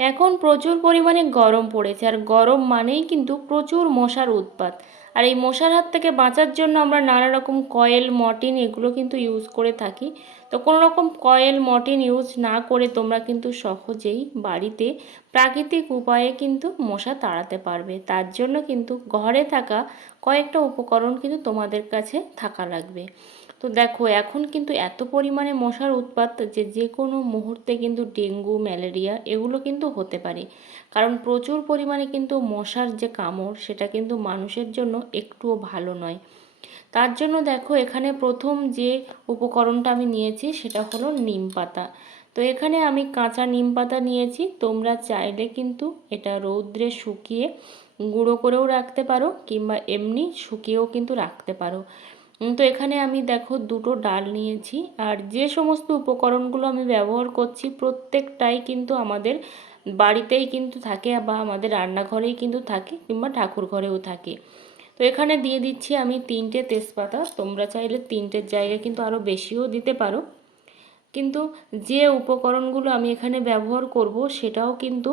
এখন প্রচুর পরিমাণে গরম পড়েছে, আর গরম মানেই কিন্তু প্রচুর মশার উৎপাত। আর এই মশার হাত থেকে বাঁচার জন্য আমরা নানা রকম কয়েল মর্টিন এগুলো কিন্তু ইউজ করে থাকি। তো কোনো রকম কয়েল মর্টিন ইউজ না করে তোমরা কিন্তু সহজেই বাড়িতে প্রাকৃতিক উপায়ে কিন্তু মশা তাড়াতে পারবে। তার জন্য কিন্তু ঘরে থাকা কয়েকটা উপকরণ কিন্তু তোমাদের কাছে থাকা লাগবে। তো দেখো, এখন কিন্তু এত পরিমাণে মশার উৎপাত যে যে কোনো মুহূর্তে কিন্তু ডেঙ্গু, ম্যালেরিয়া এগুলো কিন্তু হতে পারে। কারণ প্রচুর পরিমাণে কিন্তু মশার যে কামড়, সেটা কিন্তু মানুষের জন্য একটুও ভালো নয়। তার জন্য দেখো, এখানে প্রথম যে উপকরণটা আমি নিয়েছি, সেটা হলো নিম পাতা। তো এখানে আমি কাঁচা নিম পাতা নিয়েছি, তোমরা চাইলে কিন্তু এটা রৌদ্রে শুকিয়ে গুঁড়ো করেও রাখতে পারো, কিংবা এমনি শুকিয়েও কিন্তু রাখতে পারো। তো এখানে আমি দেখো দুটো ডাল নিয়েছি আর যে সমস্ত উপকরণগুলো আমি ব্যবহার করছি প্রত্যেকটাই কিন্তু আমাদের বাড়িতেই কিন্তু থাকে বা আমাদের রান্নাঘরেই কিন্তু থাকে কিংবা ঠাকুর ঘরেও থাকে। তো এখানে দিয়ে দিচ্ছি আমি তিনটে তেজপাতা, তোমরা চাইলে তিনটের জায়গায় কিন্তু আরও বেশিও দিতে পারো। কিন্তু যে উপকরণগুলো আমি এখানে ব্যবহার করব সেটাও কিন্তু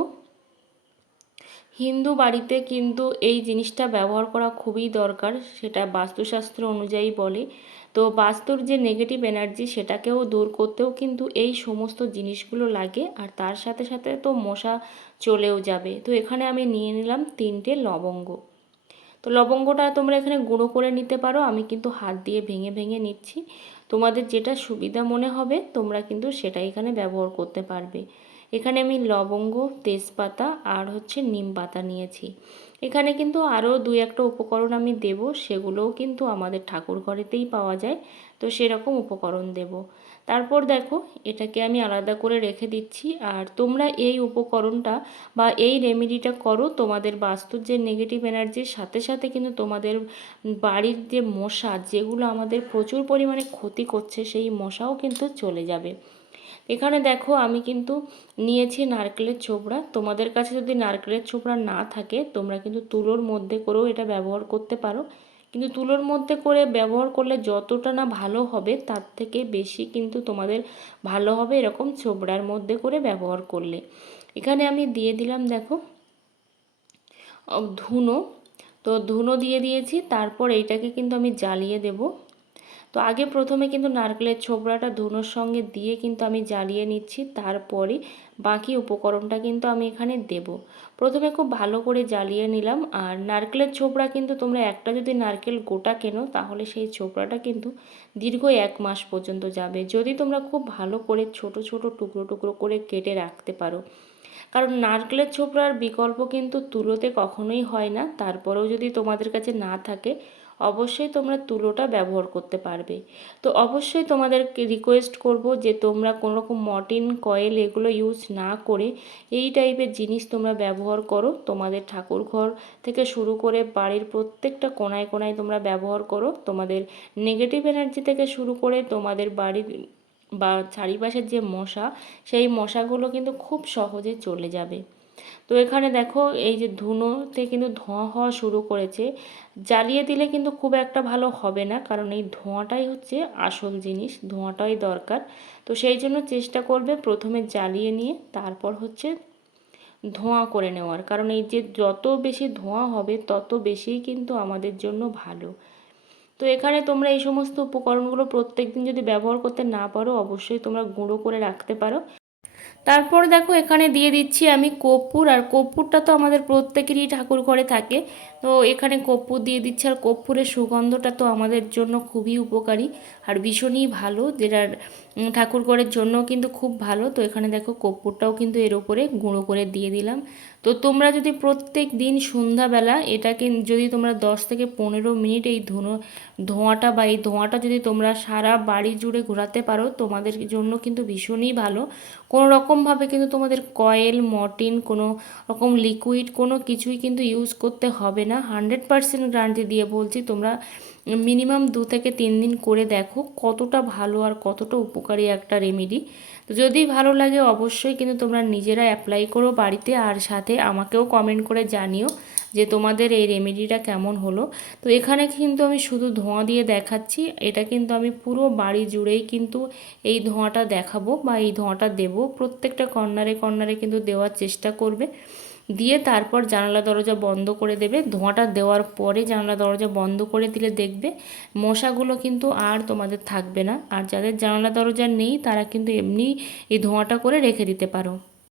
হিন্দু বাড়িতে কিন্তু এই জিনিসটা ব্যবহার করা খুবই দরকার, সেটা বাস্তুশাস্ত্র অনুযায়ী বলে। তো বাস্তুর যে নেগেটিভ এনার্জি সেটাকেও দূর করতেও কিন্তু এই সমস্ত জিনিসগুলো লাগে, আর তার সাথে সাথে তো মশা চলেও যাবে। তো এখানে আমি নিয়ে নিলাম তিনটে লবঙ্গ। তো লবঙ্গটা তোমরা এখানে গুঁড়ো করে নিতে পারো, আমি কিন্তু হাত দিয়ে ভেঙে ভেঙে নিচ্ছি। তোমাদের যেটা সুবিধা মনে হবে, তোমরা কিন্তু সেটা এখানে ব্যবহার করতে পারবে। এখানে আমি লবঙ্গ, তেজপাতা আর হচ্ছে নিম পাতা নিয়েছি। এখানে কিন্তু আরও দুই একটা উপকরণ আমি দেব, সেগুলোও কিন্তু আমাদের ঠাকুর ঘরেতেই পাওয়া যায়, তো সেরকম উপকরণ দেব। তারপর দেখো, এটাকে আমি আলাদা করে রেখে দিচ্ছি, আর তোমরা এই উপকরণটা বা এই রেমেডিটা করো, তোমাদের বাস্তুর যে নেগেটিভ এনার্জির সাথে সাথে কিন্তু তোমাদের বাড়ির যে মশা, যেগুলো আমাদের প্রচুর পরিমাণে ক্ষতি করছে, সেই মশাও কিন্তু চলে যাবে। এখানে দেখো আমি কিন্তু নিয়েছি নারকেলের ছোবড়া। তোমাদের কাছে যদি নারকেলের ছোবড়া না থাকে, তোমরা কিন্তু তুলোর মধ্যে করেও এটা ব্যবহার করতে পারো। কিন্তু তুলোর মধ্যে করে ব্যবহার করলে যতটা না ভালো হবে, তার থেকে বেশি কিন্তু তোমাদের ভালো হবে এরকম ছোবড়ার মধ্যে করে ব্যবহার করলে। এখানে আমি দিয়ে দিলাম দেখো, ধুনো। তো ধুনো দিয়ে দিয়েছি, তারপর এইটাকে কিন্তু আমি জ্বালিয়ে দেবো। তো আগে প্রথমে কিন্তু নারকেলের ছোবড়াটা ধুনোর সঙ্গে দিয়ে কিন্তু আমি জ্বালিয়ে নিচ্ছি, তারপরে বাকি উপকরণটা কিন্তু আমি এখানে দেব। প্রথমে খুব ভালো করে জ্বালিয়ে নিলাম, আর নারকেলের ছোবড়া কিন্তু তোমরা একটা যদি নারকেল গোটা কেনো, তাহলে সেই ছোবড়াটা কিন্তু দীর্ঘ এক মাস পর্যন্ত যাবে। যদি তোমরা খুব ভালো করে ছোট ছোট টুকরো টুকরো করে কেটে রাখতে পারো। কারণ নারকেলের ছোবড়ার বিকল্প কিন্তু তুলোতে কখনোই হয় না, তারপরেও যদি তোমাদের কাছে না থাকে অবশ্যই তোমরা তুলোটা ব্যবহার করতে পারবে। তো অবশ্যই তোমাদেরকে রিকোয়েস্ট করব যে তোমরা কোনো রকম মর্টিন কয়েল এগুলো ইউজ না করে এই টাইপের জিনিস তোমরা ব্যবহার করো। তোমাদের ঠাকুর ঘর থেকে শুরু করে বাড়ির প্রত্যেকটা কোনায় কোনায় তোমরা ব্যবহার করো। তোমাদের নেগেটিভ এনার্জি থেকে শুরু করে তোমাদের বাড়ির বা চারিপাশের যে মশা, সেই মশাগুলো কিন্তু খুব সহজে চলে যাবে। তো এখানে দেখো এই যে ধুনোতে কিন্তু ধোঁয়া হওয়া শুরু করেছে। জ্বালিয়ে দিলে কিন্তু খুব একটা ভালো হবে না, কারণ এই ধোঁয়াটাই হচ্ছে আসল জিনিস, ধোঁয়াটাই দরকার। তো সেই জন্য চেষ্টা করবে প্রথমে জ্বালিয়ে নিয়ে তারপর হচ্ছে ধোঁয়া করে নেওয়ার। কারণ এই যে যত বেশি ধোঁয়া হবে তত বেশিই কিন্তু আমাদের জন্য ভালো। তো এখানে তোমরা এই সমস্ত উপকরণগুলো প্রত্যেক দিন যদি ব্যবহার করতে না পারো, অবশ্যই তোমরা গুঁড়ো করে রাখতে পারো। তারপর দেখো এখানে দিয়ে দিচ্ছি আমি কর্পূর, আর কর্পূরটা তো আমাদের প্রত্যেকেরই ঠাকুর ঘরে থাকে। তো এখানে কর্পূর দিয়ে দিচ্ছি, আর কর্পূরের সুগন্ধটা তো আমাদের জন্য খুবই উপকারী আর ভীষণই ভালো, যেটা ঠাকুর ঘরের জন্য কিন্তু খুব ভালো। তো এখানে দেখো কর্পূরটাও কিন্তু এর ওপরে গুঁড়ো করে দিয়ে দিলাম। তো তোমরা যদি প্রত্যেক দিন সন্ধ্যাবেলা এটাকে যদি তোমরা দশ থেকে পনেরো মিনিট এই ধুনো, ধোঁয়াটা বা এই ধোঁয়াটা যদি তোমরা সারা বাড়ি জুড়ে ঘোরাতে পারো, তোমাদের জন্য কিন্তু ভীষণই ভালো। কোনো রকমভাবে কিন্তু তোমাদের কয়েল মর্টিন কোনো রকম লিকুইড কোনো কিছুই কিন্তু ইউজ করতে হবে না। হান্ড্রেড পারসেন্ট গ্যারান্টি দিয়ে বলছি, তোমরা মিনিমাম দু থেকে তিন দিন করে দেখো কতটা ভালো আর কতটা উপকারী একটা রেমেডি তো যদি ভালো লাগে অবশ্যই কিন্তু তোমরা নিজেরা অ্যাপ্লাই করো বাড়িতে আর সাথে আমাকেও কমেন্ট করে জানিও যে তোমাদের এই রেমেডিটা কেমন হলো। তো এখানে কিন্তু আমি শুধু ধোঁয়া দিয়ে দেখাচ্ছি, এটা কিন্তু আমি পুরো বাড়ি জুড়েই কিন্তু এই ধোঁয়াটা দেখাবো বা এই ধোঁয়াটা দেবো। প্রত্যেকটা কর্নারে কর্নারে কিন্তু দেওয়ার চেষ্টা করবে। দিয়ে তারপর জানালা দরজা বন্ধ করে দেবে। ধোঁয়াটা দেওয়ার পরে জানালা দরজা বন্ধ করে দিলে দেখবে মশাগুলো কিন্তু আর তোমাদের থাকবে না। আর যাদের জানালা দরজা নেই, তারা কিন্তু এমনি এই ধোঁয়াটা করে রেখে দিতে পারো।